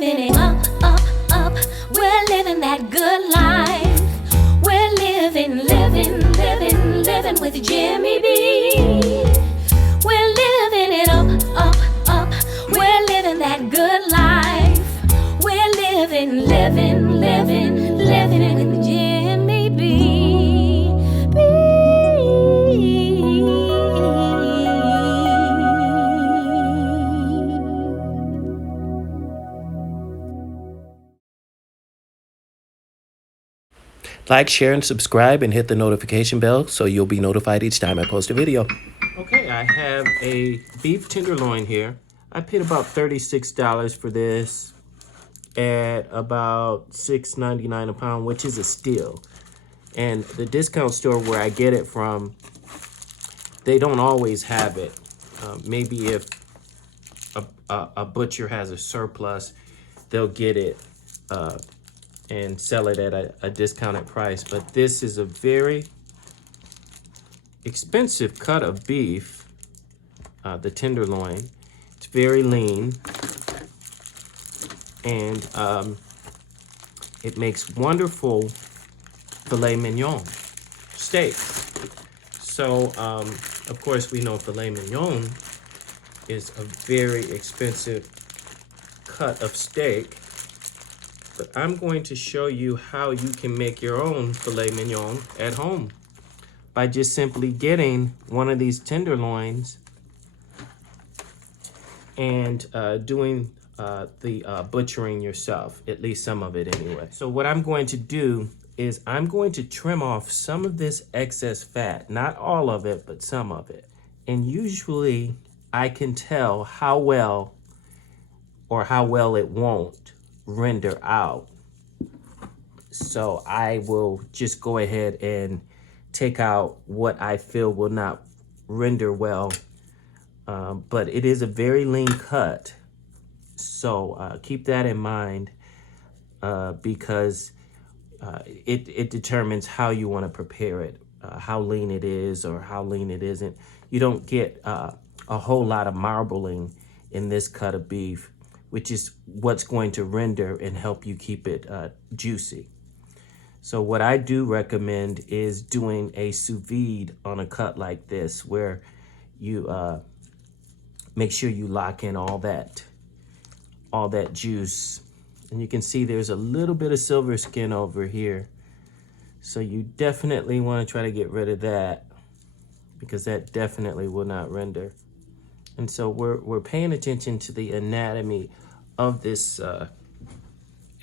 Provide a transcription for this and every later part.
living it up, up, up. We're living that good life. We're living, living, living, living with Jimmy B. We're living it up, up, up. We're living that good life. We're living, living, living, living it with Jimmy B. Like, share, and subscribe, and hit the notification bell so you'll be notified each time I post a video. Okay, I have a beef tenderloin here. I paid about $36 for this at about $6.99 a pound, which is a steal. And the discount store where I get it from, they don't always have it. Maybe if a butcher has a surplus, they'll get it and sell it at a discounted price. But this is a very expensive cut of beef, the tenderloin. It's very lean, and it makes wonderful filet mignon steaks. So, of course, we know filet mignon is a very expensive cut of steak. But I'm going to show you how you can make your own filet mignon at home by just simply getting one of these tenderloins and doing the butchering yourself, at least some of it anyway. So what I'm going to do is I'm going to trim off some of this excess fat, not all of it, but some of it. And usually I can tell how well or how well it won't render out. So I will just go ahead and take out what I feel will not render well. But it is a very lean cut. So keep that in mind because it determines how you want to prepare it, how lean it is or how lean it isn't. You don't get a whole lot of marbling in this cut of beef, which is what's going to render and help you keep it juicy. So what I do recommend is doing a sous vide on a cut like this, where you make sure you lock in all that juice. And you can see there's a little bit of silver skin over here. So you definitely want to try to get rid of that, because that definitely will not render. And so we're paying attention to the anatomy of this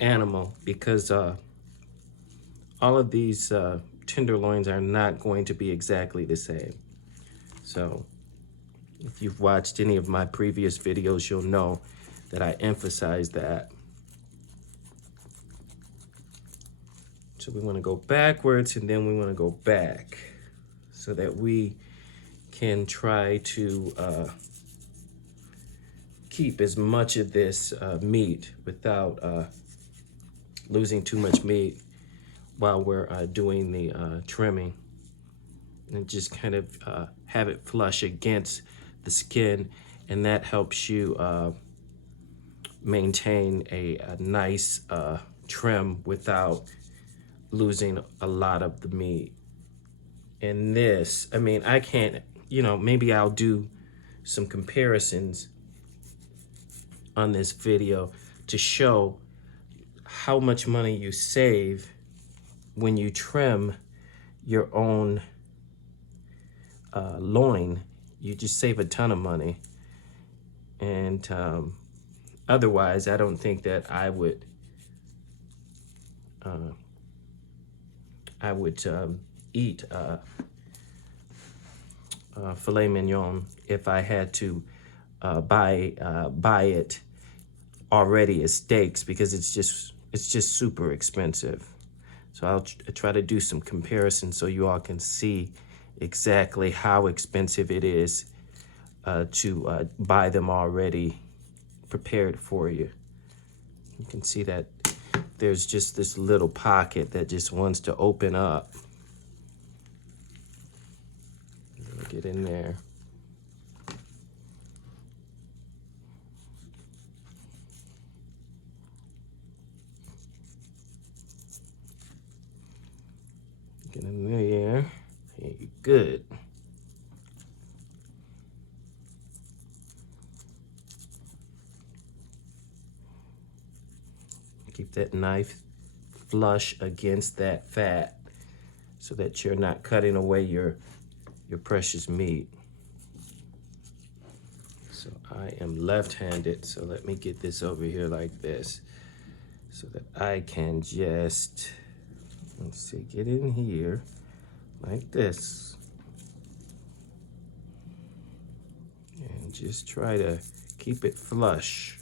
animal, because all of these tenderloins are not going to be exactly the same. So if you've watched any of my previous videos, you'll know that I emphasize that. So we want to go backwards and then we want to go back so that we can try to keep as much of this meat without losing too much meat while we're doing the trimming, and just kind of have it flush against the skin, and that helps you maintain a nice trim without losing a lot of the meat. And this, I mean, I can't, maybe I'll do some comparisons on this video to show how much money you save when you trim your own loin. You just save a ton of money. And otherwise, I don't think that I would eat filet mignon if I had to buy it already as steaks, because it's just super expensive. So I'll try to do some comparisons so you all can see exactly how expensive it is to buy them already prepared for you. You can see that there's just this little pocket that just wants to open up. Get in there. Get in there. Good. Keep that knife flush against that fat so that you're not cutting away your precious meat. So I am left-handed, so let me get this over here like this so that I can just, let's see, get in here like this and just try to keep it flush.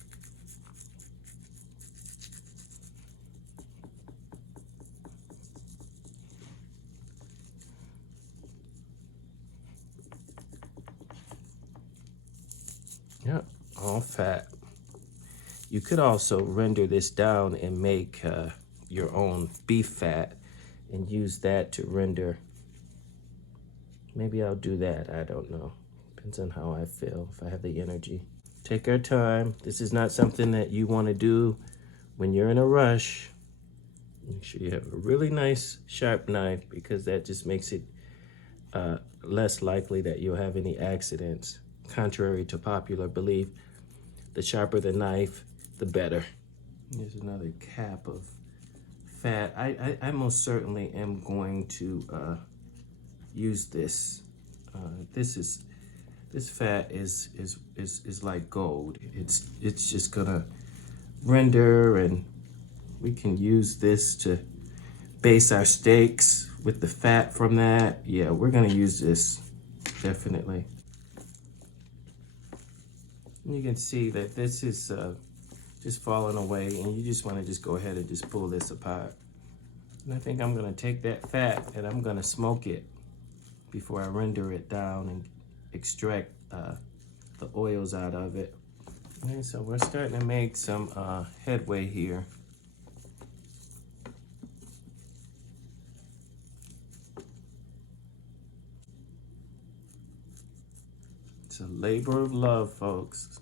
Yep, all fat. You could also render this down and make your own beef fat and use that to render. Maybe I'll do that, I don't know. Depends on how I feel, if I have the energy. Take our time. This is not something that you want to do when you're in a rush. Make sure you have a really nice sharp knife because that just makes it less likely that you'll have any accidents. Contrary to popular belief, the sharper the knife, the better. Here's another cap of fat. I most certainly am going to use this. This fat is like gold. It's just gonna render, and we can use this to base our steaks with the fat from that. Yeah, we're gonna use this definitely. And you can see that this is just falling away, and you just want to just go ahead and just pull this apart. And I think I'm going to take that fat and I'm going to smoke it before I render it down and extract the oils out of it. Okay, so we're starting to make some headway here. It's a labor of love, folks.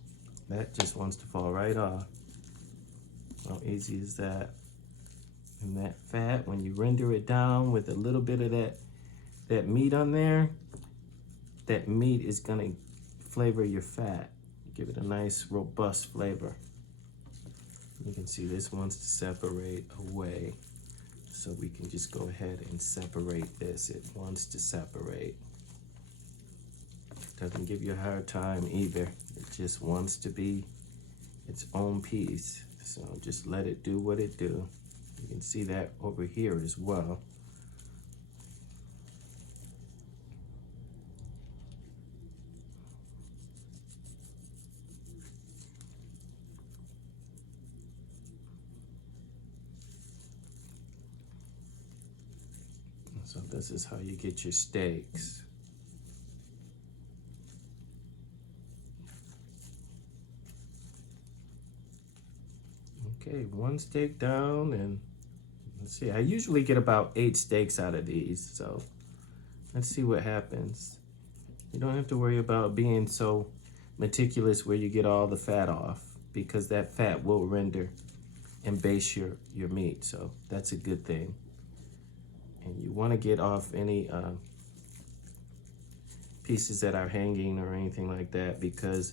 That just wants to fall right off. How easy is that? And that fat, when you render it down with a little bit of that meat on there, that meat is gonna flavor your fat. Give it a nice, robust flavor. You can see this wants to separate away. So we can just go ahead and separate this. It wants to separate. Doesn't give you a hard time either. It just wants to be its own piece. So just let it do what it do. You can see that over here as well. So this is how you get your steaks. Okay, one steak down, and let's see, I usually get about 8 steaks out of these, so let's see what happens. You don't have to worry about being so meticulous where you get all the fat off, because that fat will render and base your meat, so that's a good thing. And you want to get off any pieces that are hanging or anything like that, because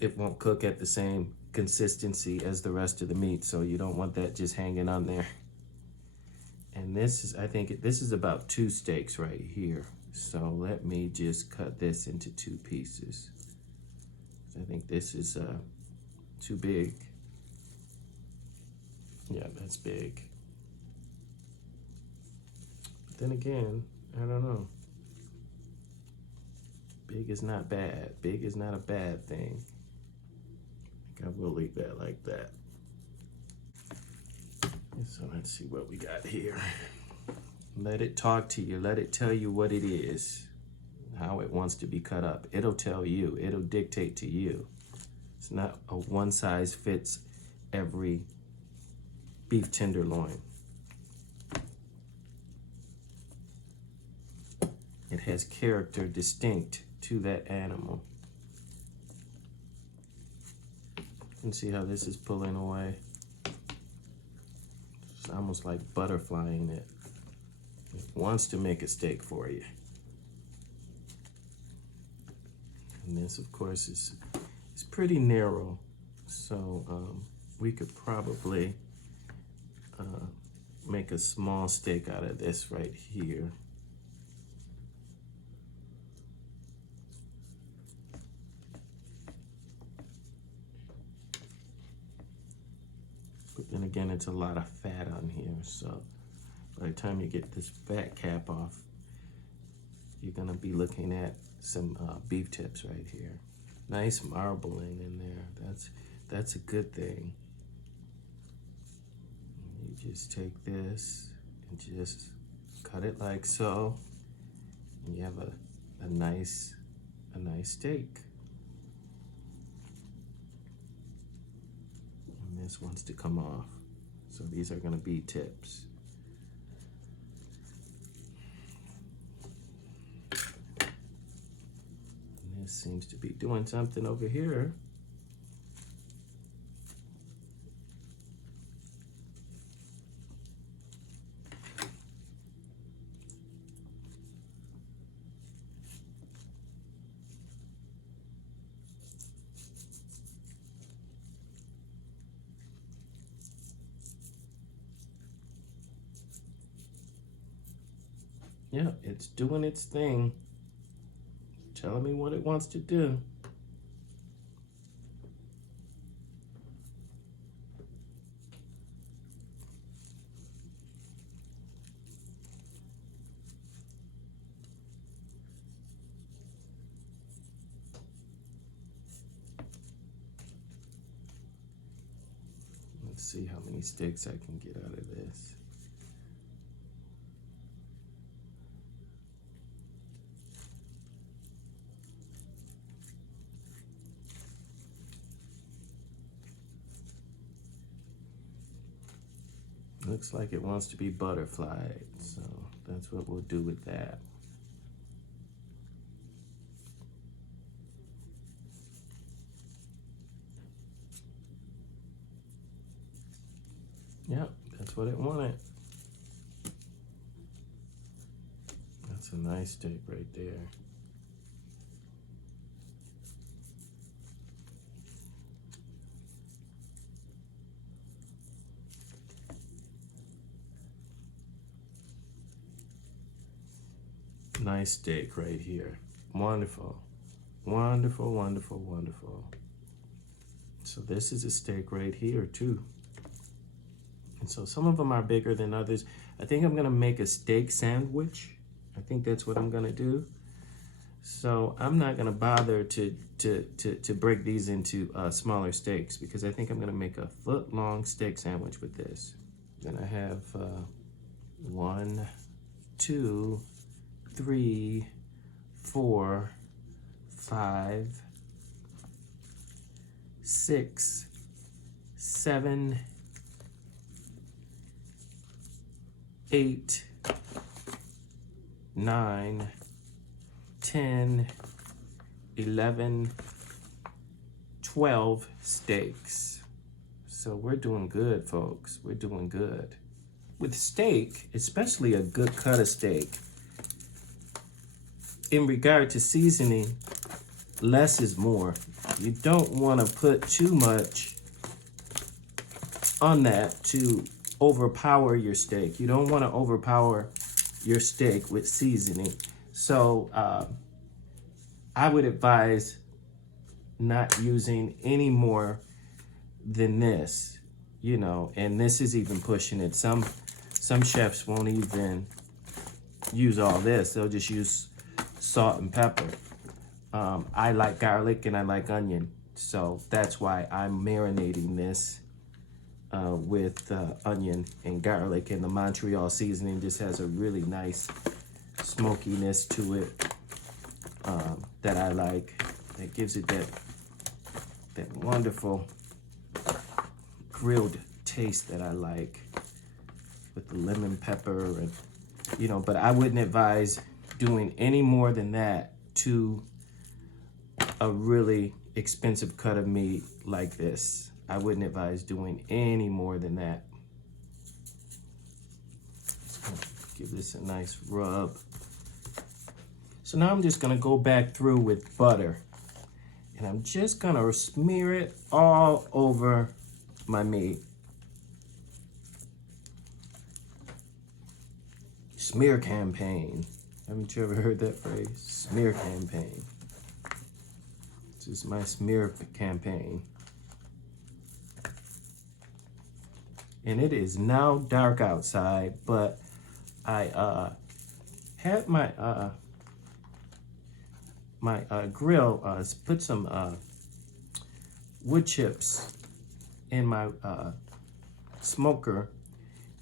it won't cook at the same consistency as the rest of the meat, so you don't want that just hanging on there. And this is, I think this is about 2 steaks right here. So let me just cut this into 2 pieces. I think this is too big. Yeah, that's big. But then again, I don't know. Big is not bad. Big is not a bad thing. I will leave that like that. So let's see what we got here. Let it talk to you. Let it tell you what it is, how it wants to be cut up. It'll tell you. It'll dictate to you. It's not a one size fits every beef tenderloin. It has character distinct to that animal. You can see how this is pulling away. It's almost like butterflying it. It wants to make a steak for you. And this, of course, is pretty narrow, so we could probably make a small steak out of this right here. But then again, it's a lot of fat on here, so by the time you get this fat cap off, you're gonna be looking at some beef tips right here. Nice marbling in there. That's a good thing. You just take this and just cut it like so, and you have a nice steak. And this wants to come off, so these are going to be tips. And this seems to be doing something over here. Yeah, it's doing its thing, telling me what it wants to do. Let's see how many steaks I can get out of this. Looks like it wants to be butterflied, so that's what we'll do with that. Yep, that's what it wanted. That's a nice steak right there. Nice steak right here. Wonderful. Wonderful, wonderful, wonderful. So this is a steak right here too. And so some of them are bigger than others. I think I'm gonna make a steak sandwich. I think that's what I'm gonna do. So I'm not gonna bother to break these into smaller steaks, because I think I'm gonna make a foot-long steak sandwich with this. Then I have 1, 2, 3, 4, 5, 6, 7, 8, 9, 10, 11, 12 steaks. So we're doing good, folks. We're doing good. With steak, especially a good cut of steak, in regard to seasoning, less is more. You don't want to put too much on that to overpower your steak. You don't want to overpower your steak with seasoning. So I would advise not using any more than this, you know, and this is even pushing it. Some chefs won't even use all this. They'll just use salt and pepper. I like garlic and I like onion, so that's why I'm marinating this with onion and garlic, and the Montreal seasoning just has a really nice smokiness to it that I like. That gives it that wonderful grilled taste that I like, with the lemon pepper, and you know, but I wouldn't advise doing any more than that to a really expensive cut of meat like this. I wouldn't advise doing any more than that. give this a nice rub. So now I'm just gonna go back through with butter, and I'm just gonna smear it all over my meat. Smear campaign. Haven't you ever heard that phrase? Smear campaign. This is my smear campaign. And it is now dark outside, but I had my grill, put some wood chips in my smoker,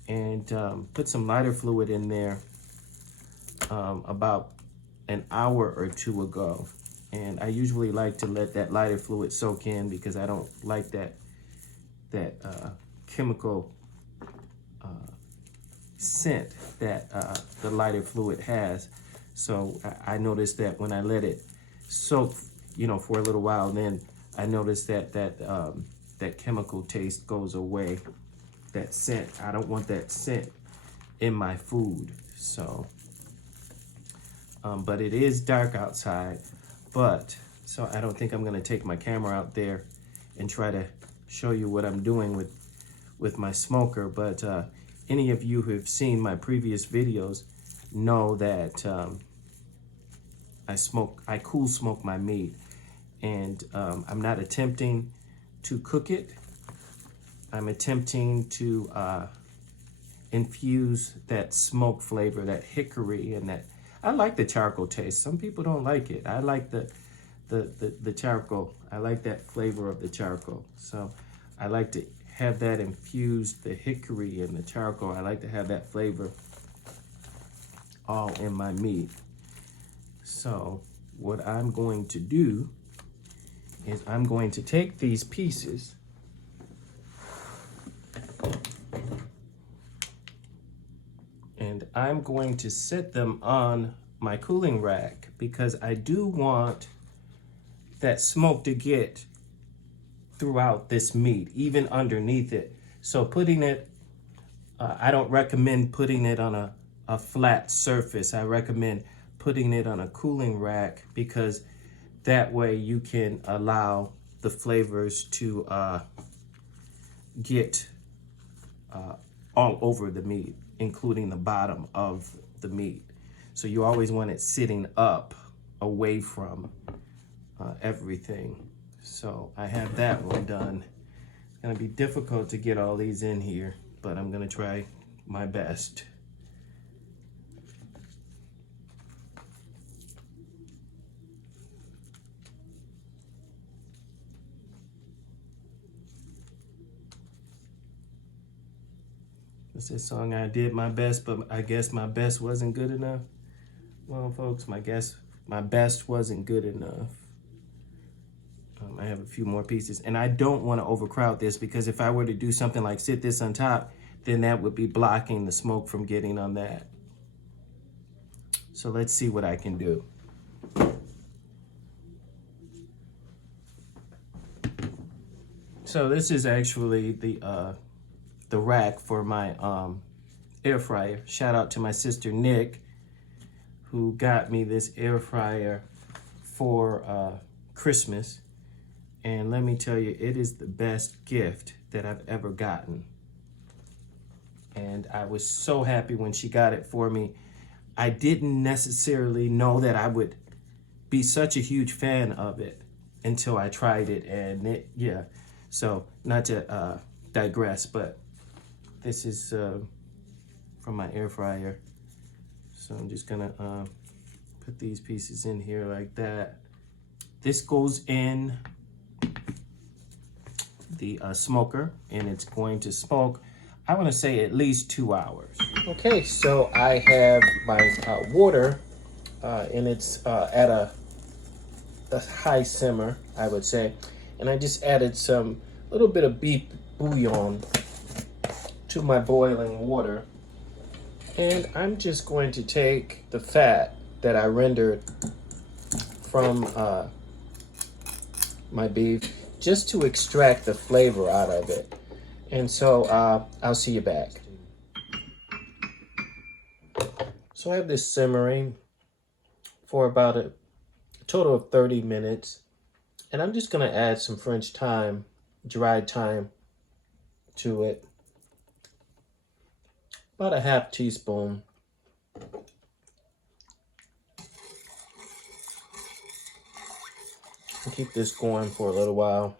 and put some lighter fluid in there about an hour or two ago. And I usually like to let that lighter fluid soak in because I don't like that chemical scent that the lighter fluid has. So I noticed that when I let it soak, you know, for a little while, then I noticed that that chemical taste goes away. That scent, I don't want that scent in my food. So, but it is dark outside. But so I don't think I'm gonna take my camera out there and try to show you what I'm doing with my smoker. But any of you who have seen my previous videos know that I cool smoke my meat, and I'm not attempting to cook it. I'm attempting to infuse that smoke flavor, that hickory, and that I like the charcoal taste. Some people don't like it. I like the charcoal. I like that flavor of the charcoal. So I like to have that infused, the hickory and the charcoal. I like to have that flavor all in my meat. So what I'm going to do is I'm going to take these pieces and I'm going to set them on my cooling rack because I do want that smoke to get throughout this meat, even underneath it. So putting it, I don't recommend putting it on a flat surface. I recommend putting it on a cooling rack because that way you can allow the flavors to get all over the meat, including the bottom of the meat. So you always want it sitting up away from everything. So I have that one done. It's gonna be difficult to get all these in here, but I'm gonna try my best. What's that song? I did my best, but I guess my best wasn't good enough. Well, folks, my best wasn't good enough. I have a few more pieces, and I don't want to overcrowd this because if I were to do something like sit this on top, then that would be blocking the smoke from getting on that. So let's see what I can do. So this is actually the rack for my air fryer. Shout out to my sister Nick, who got me this air fryer for Christmas. And let me tell you, it is the best gift that I've ever gotten. And I was so happy when she got it for me. I didn't necessarily know that I would be such a huge fan of it until I tried it. And yeah, so not to digress, but this is from my air fryer. So I'm just gonna put these pieces in here like that. This goes in the smoker, and it's going to smoke, I want to say at least 2 hours. Okay, so I have my water, and it's at a high simmer, I would say, and I just added some little bit of beef bouillon to my boiling water, and I'm just going to take the fat that I rendered from my beef just to extract the flavor out of it. And so I'll see you back. So I have this simmering for about a total of 30 minutes. And I'm just gonna add some French thyme, dried thyme to it. About a half teaspoon. And keep this going for a little while.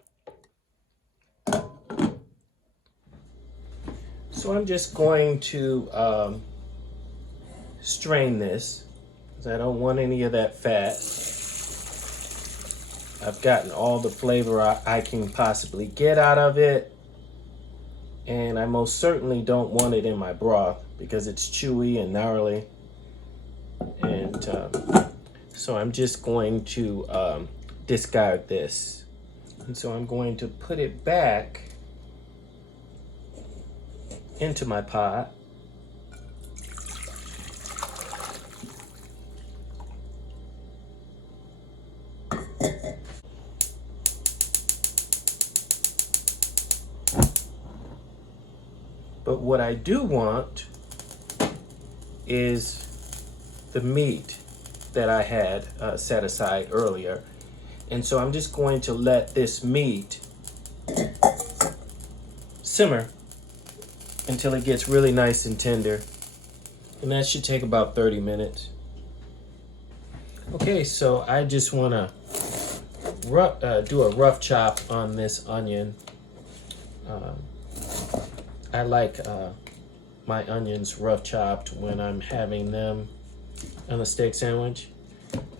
So I'm just going to strain this because I don't want any of that fat. I've gotten all the flavor I can possibly get out of it. And I most certainly don't want it in my broth because it's chewy and gnarly. And so I'm just going to discard this. And so I'm going to put it back into my pot. But what I do want is the meat that I had set aside earlier. And so I'm just going to let this meat simmer until it gets really nice and tender. And that should take about 30 minutes. Okay, so I just want to do a rough chop on this onion. I like my onions rough chopped when I'm having them on a steak sandwich.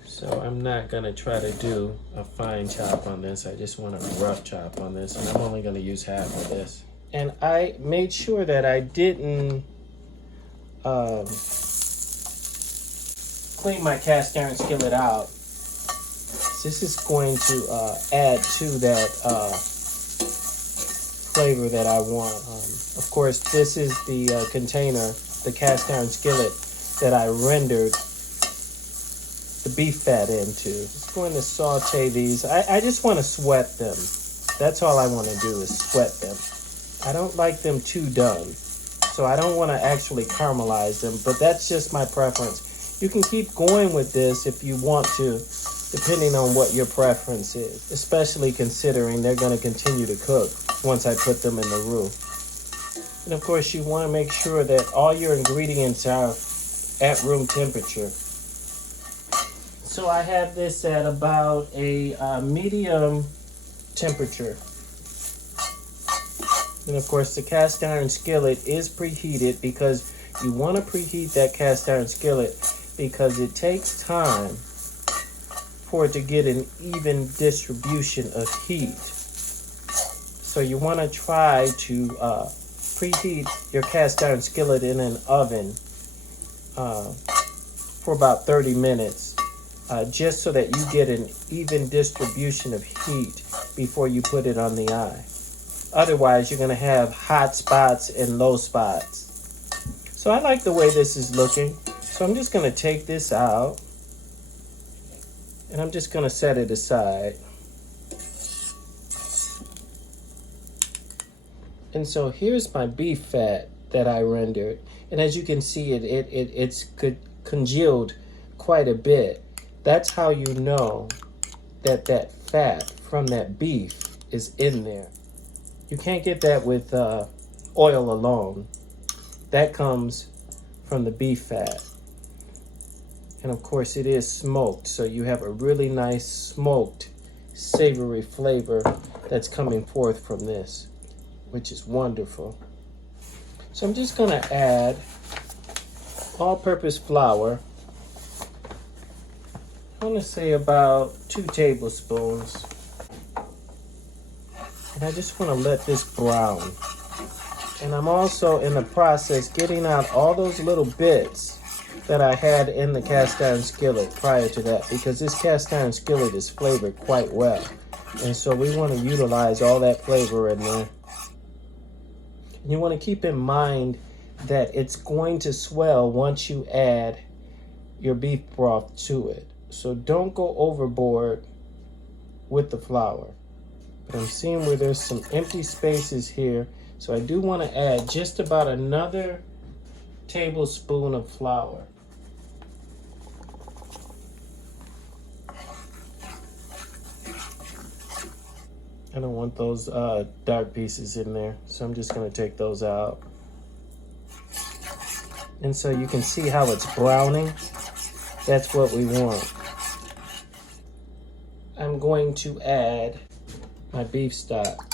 So I'm not gonna try to do a fine chop on this. I just want a rough chop on this, and I'm only gonna use half of this. And I made sure that I didn't clean my cast iron skillet out. This is going to add to that flavor that I want. Of course, this is the container, the cast iron skillet that I rendered the beef fat into. Just going to saute these. I just want to sweat them. That's all I want to do is sweat them. I don't like them too done. So I don't want to actually caramelize them, but that's just my preference. You can keep going with this if you want to, depending on what your preference is, especially considering they're going to continue to cook once I put them in the roux. And of course, you want to make sure that all your ingredients are at room temperature. So I have this at about a medium temperature. And of course, the cast iron skillet is preheated because you want to preheat that cast iron skillet because it takes time for it to get an even distribution of heat. So you want to try to preheat your cast iron skillet in an oven for about 30 minutes, just so that you get an even distribution of heat before you put it on the eye. Otherwise, you're going to have hot spots and low spots. So I like the way this is looking. So I'm just going to take this out, and I'm just going to set it aside. And so here's my beef fat that I rendered. And as you can see, it's congealed quite a bit. That's how you know that that fat from that beef is in there. You can't get that with oil alone. That comes from the beef fat. And of course it is smoked, so you have a really nice smoked, savory flavor that's coming forth from this, which is wonderful. So I'm just gonna add all-purpose flour. I want to say about 2 tablespoons. And I just want to let this brown. And I'm also in the process getting out all those little bits that I had in the cast iron skillet prior to that, because this cast iron skillet is flavored quite well. And so we want to utilize all that flavor in there. And you want to keep in mind that it's going to swell once you add your beef broth to it. So don't go overboard with the flour. But I'm seeing where there's some empty spaces here. So I do want to add just about another tablespoon of flour. I don't want those dark pieces in there, so I'm just going to take those out. And so you can see how it's browning. That's what we want. I'm going to add my beef stock.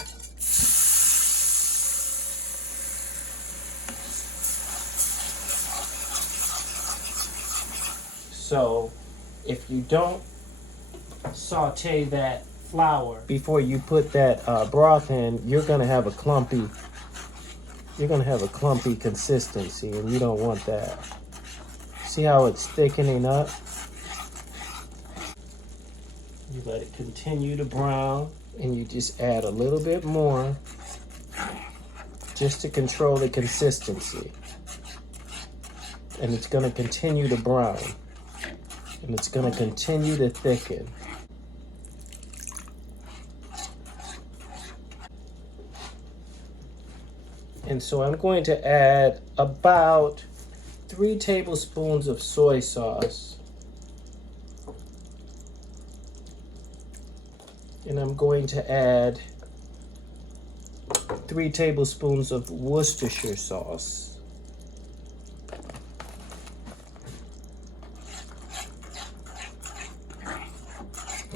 So if you don't saute that flour before you put that broth in, you're gonna have a clumpy consistency, and you don't want that. See how it's thickening up? You let it continue to brown, and you just add a little bit more just to control the consistency. And it's gonna continue to brown, and it's gonna continue to thicken. And so I'm going to add about 3 tablespoons of soy sauce. And I'm going to add 3 tablespoons of Worcestershire sauce.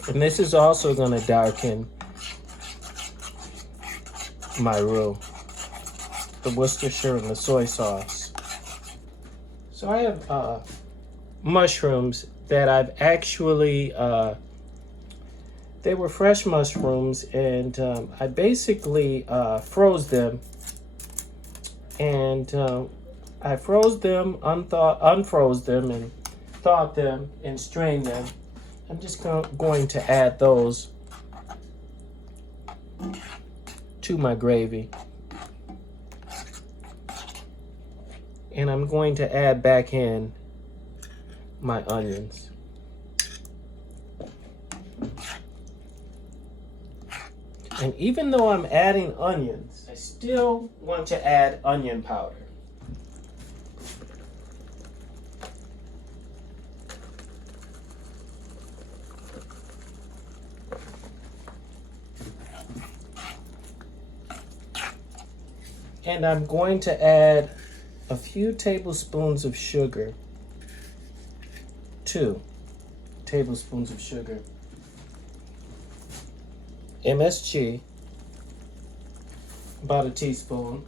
And this is also going to darken my roux. The Worcestershire and the soy sauce. So I have mushrooms that I've actually, they were fresh mushrooms, and I basically froze them. And I froze them, unfroze them, and thawed them and strained them. I'm just going to add those to my gravy. And I'm going to add back in my onions. And even though I'm adding onions, I still want to add onion powder. And I'm going to add a few tablespoons of sugar. 2 tablespoons of sugar. MSG, about a teaspoon.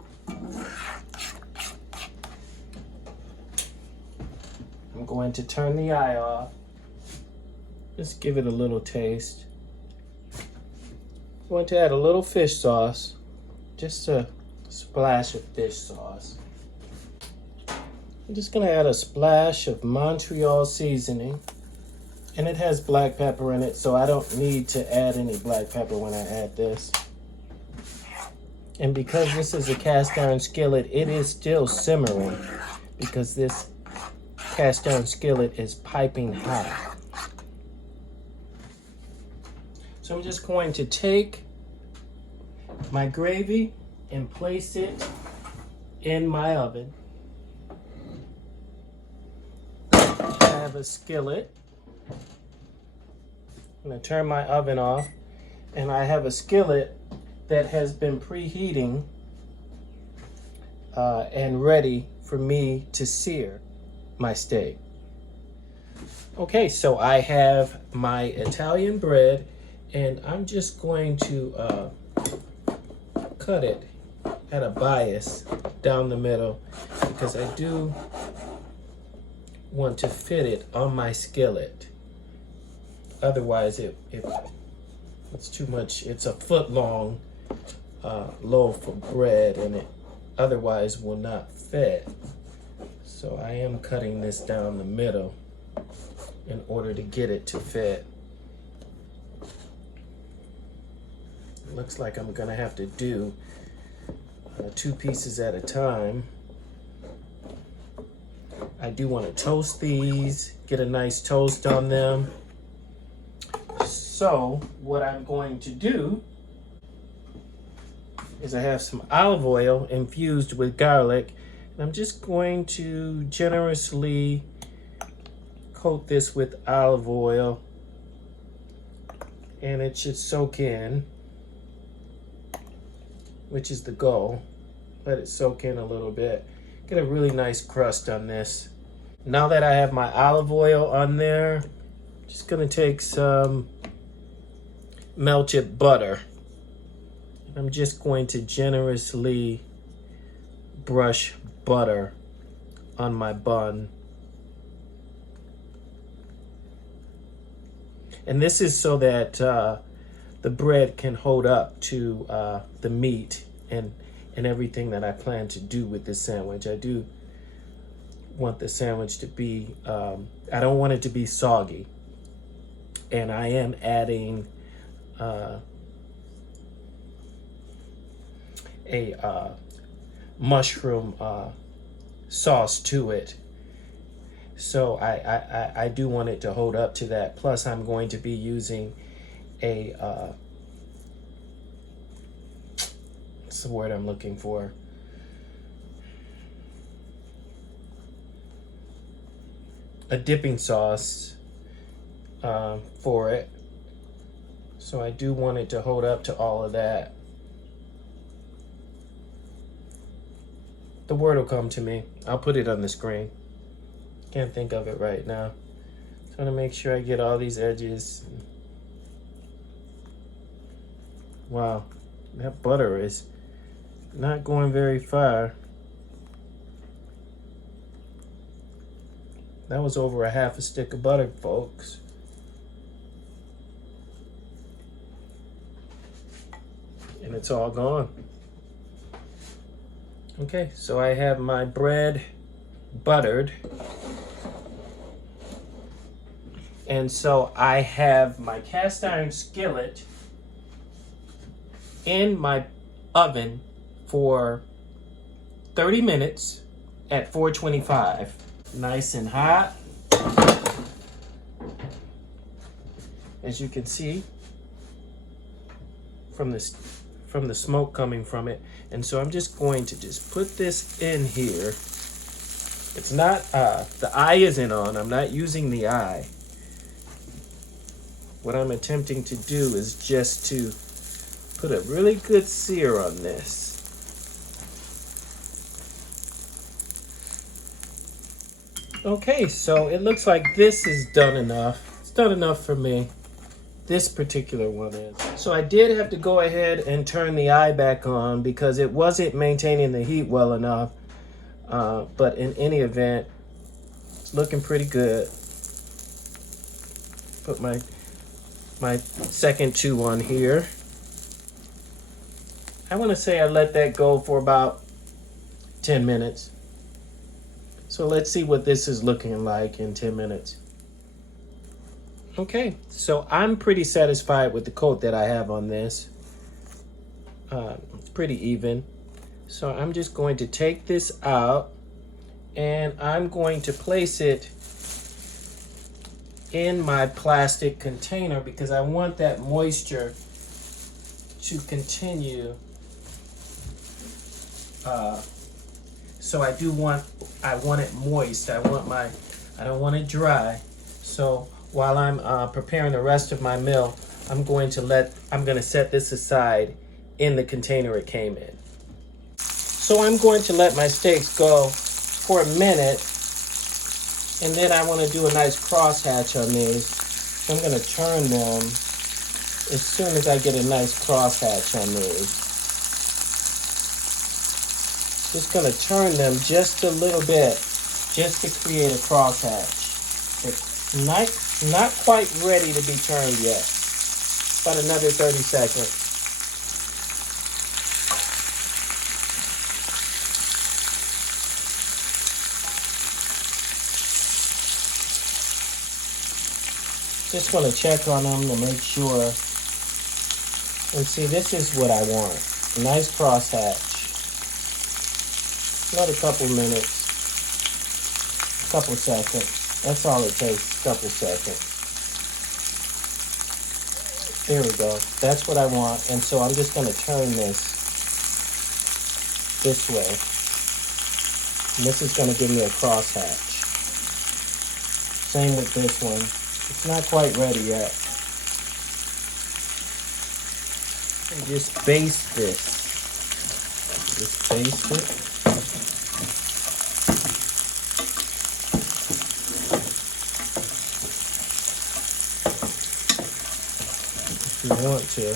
I'm going to turn the eye off. Just give it a little taste. I'm going to add a little fish sauce, just a splash of fish sauce. I'm just gonna add a splash of Montreal seasoning, and it has black pepper in it, so I don't need to add any black pepper when I add this. And because this is a cast iron skillet, it is still simmering because this cast iron skillet is piping hot. So I'm just going to take my gravy and place it in my oven. I have a skillet. I'm going to turn my oven off, and I have a skillet that has been preheating and ready for me to sear my steak. Okay, so I have my Italian bread, and I'm just going to cut it at a bias down the middle because I do want to fit it on my skillet. Otherwise it's too much. It's a foot long loaf of bread, and it otherwise will not fit. So I am cutting this down the middle in order to get it to fit. It looks like I'm gonna have to do 2 pieces at a time. I do want to toast these, get a nice toast on them. So what I'm going to do is I have some olive oil infused with garlic, and I'm just going to generously coat this with olive oil, and it should soak in. which is the goal. Let it soak in a little bit. Get a really nice crust on this. Now that I have my olive oil on there, just gonna take some melted butter. I'm just going to generously brush butter on my bun. And this is so that the bread can hold up to the meat and everything that I plan to do with this sandwich. I do want the sandwich to be, I don't want it to be soggy. And I am adding a mushroom sauce to it. So I do want it to hold up to that. Plus I'm going to be using a, what's the word I'm looking for? A dipping sauce for it. So I do want it to hold up to all of that. The word will come to me. I'll put it on the screen. Can't think of it right now. Just want to make sure I get all these edges. Wow, that butter is not going very far. That was over a half a stick of butter, folks. And it's all gone. Okay, so I have my bread buttered. And so I have my cast iron skillet in my oven for 30 minutes at 425. Nice and hot. As you can see from the smoke coming from it. And so I'm just going to just put this in here. It's not, the eye isn't on. I'm not using the eye. What I'm attempting to do is just to put a really good sear on this. Okay, so it looks like this is done enough. It's done enough for me. This particular one is. So I did have to go ahead and turn the eye back on because it wasn't maintaining the heat well enough. But in any event, it's looking pretty good. Put my second two on here. I want to say I let that go for about 10 minutes. So let's see what this is looking like in 10 minutes. Okay, so I'm pretty satisfied with the coat that I have on this. It's pretty even. So I'm just going to take this out and I'm going to place it in my plastic container because I want that moisture to continue. So I want it moist. I don't want it dry. So while I'm preparing the rest of my meal, I'm going to set this aside in the container it came in. So I'm going to let my steaks go for a minute, and then I want to do a nice crosshatch on these. So I'm going to turn them as soon as I get a nice crosshatch on these. Just going to turn them just a little bit, just to create a crosshatch. It's not quite ready to be turned yet. About another 30 seconds. Just want to check on them to make sure. And see, this is what I want. A nice crosshatch. Another couple minutes. Couple seconds. That's all it takes, a couple seconds. There we go. That's what I want. And so I'm just going to turn this way. And this is going to give me a crosshatch. Same with this one. It's not quite ready yet. And just baste this Just baste it. If you want to.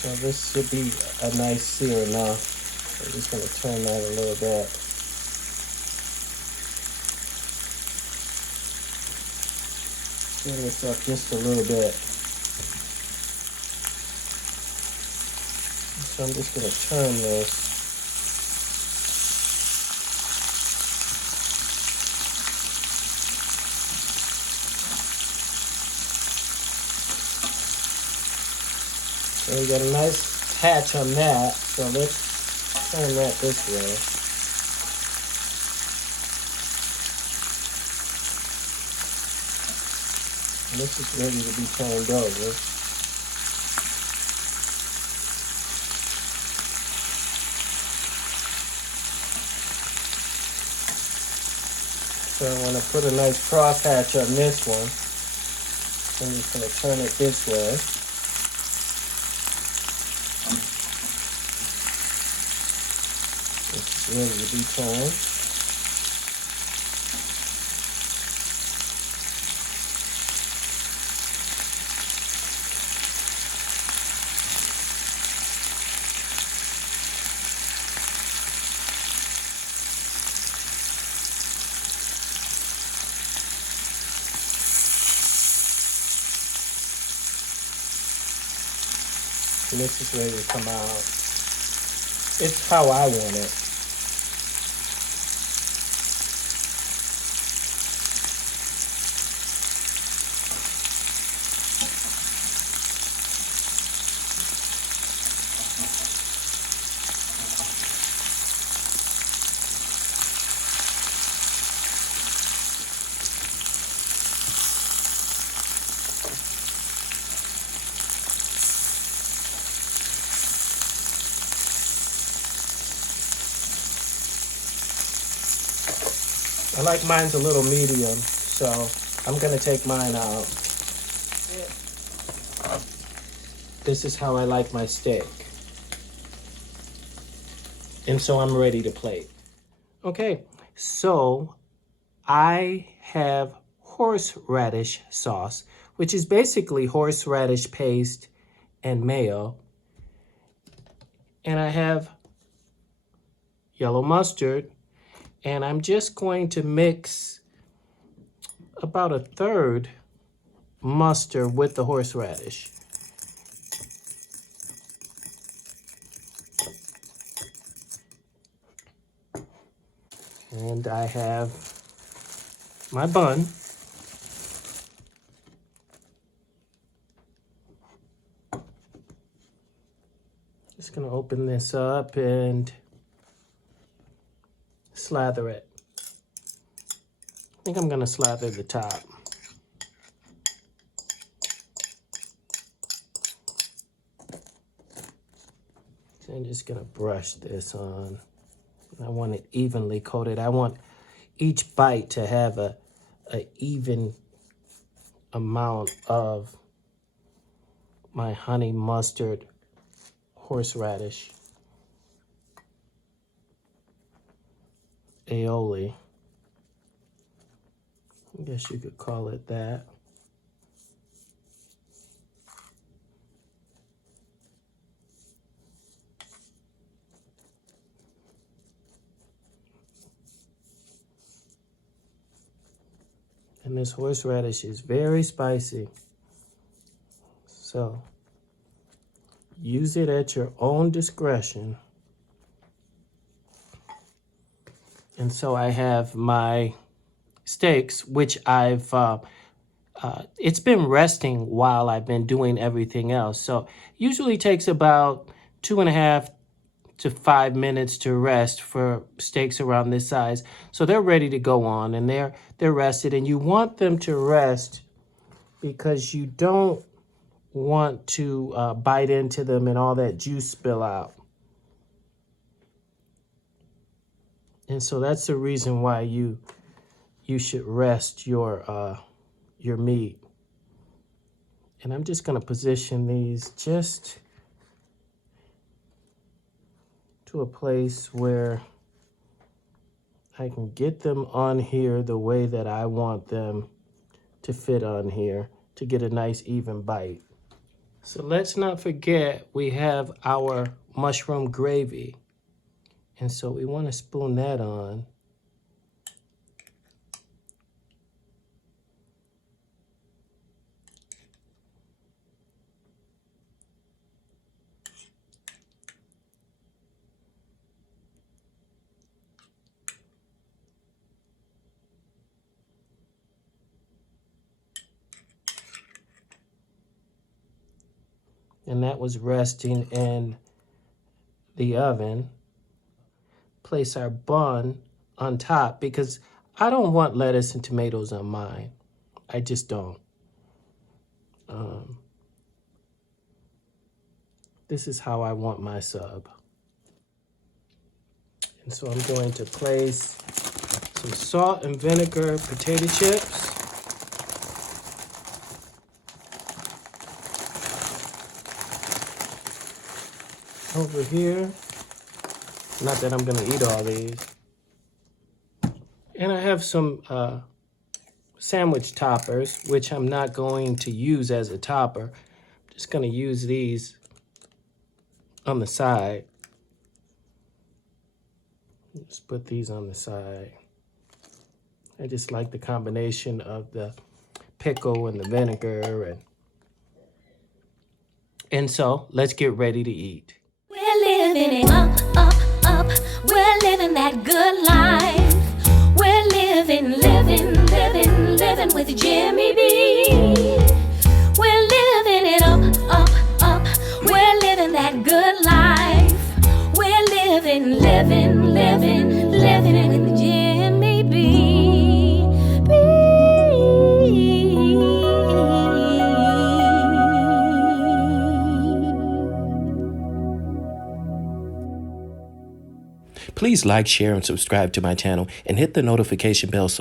So this should be a nice sear now. I'm just going to turn that a little bit. Turn this up just a little bit. So I'm just going to turn this. So we got a nice hatch on that. So let's turn that this way. And this is ready to be turned over. So I want to put a nice crosshatch on this one. I'm just going to turn it this way. It's ready to be turned. And this is ready to come out. It's how I want it. I like mine's a little medium, so I'm gonna take mine out. This is how I like my steak. And so I'm ready to plate. Okay, so I have horseradish sauce, which is basically horseradish paste and mayo. And I have yellow mustard. And I'm just going to mix about a third mustard with the horseradish. And I have my bun. Just gonna open this up and slather it. I think I'm gonna slather the top. So I'm just gonna brush this on. I want it evenly coated. I want each bite to have a even amount of my honey mustard horseradish aioli. I guess you could call it that. And this horseradish is very spicy. So use it at your own discretion. And so I have my steaks, which I've, it's been resting while I've been doing everything else. So usually takes about 2.5 to 5 minutes to rest for steaks around this size. So they're ready to go on and they're rested. And you want them to rest because you don't want to bite into them and all that juice spill out. And so that's the reason why you should rest your meat. And I'm just gonna position these just to a place where I can get them on here the way that I want them to fit on here to get a nice even bite. So let's not forget we have our mushroom gravy. And so we want to spoon that on. And that was resting in the oven. Place our bun on top because I don't want lettuce and tomatoes on mine. I just don't. This is how I want my sub. And so I'm going to place some salt and vinegar potato chips. Over here. Not that I'm gonna eat all these. And I have some sandwich toppers, which I'm not going to use as a topper. I'm just gonna use these on the side. Just put these on the side. I just like the combination of the pickle and the vinegar. And so let's get ready to eat. We're living it up, up, up. We're living that good life. We're living, living, living, living with Jimmy B. We're living it up, up, up. We're living that good life. We're living, living, living, living with Jimmy B. Please like, share, and subscribe to my channel and hit the notification bell so